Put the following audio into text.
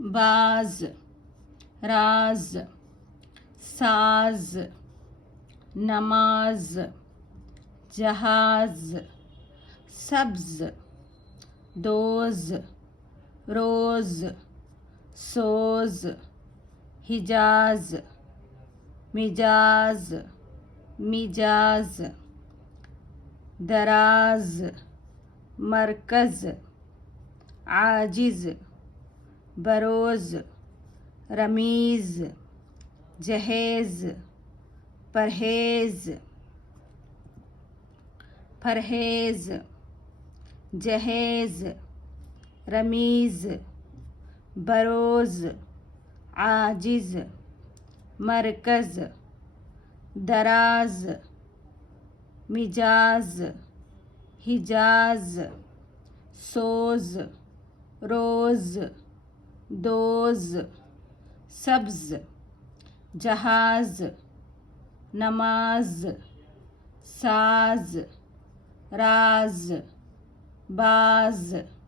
बाज, राज, साज, नमाज, जहाज, सब्ज, दोज, रोज, सोज, हिजाज, मिजाज, मिजाज, दराज, मरकज़, आजिज़, बरोज़, रमीज़, जहेज़, परहेज़, फरहेज़, जहेज़, रमीज़, बरोज़, आजिज़, मरकज़, दराज, मिजाज, हिजाज, सोज, रोज़, दोज़, सब्ज़, जहाज़, नमाज, साज, राज, बाज।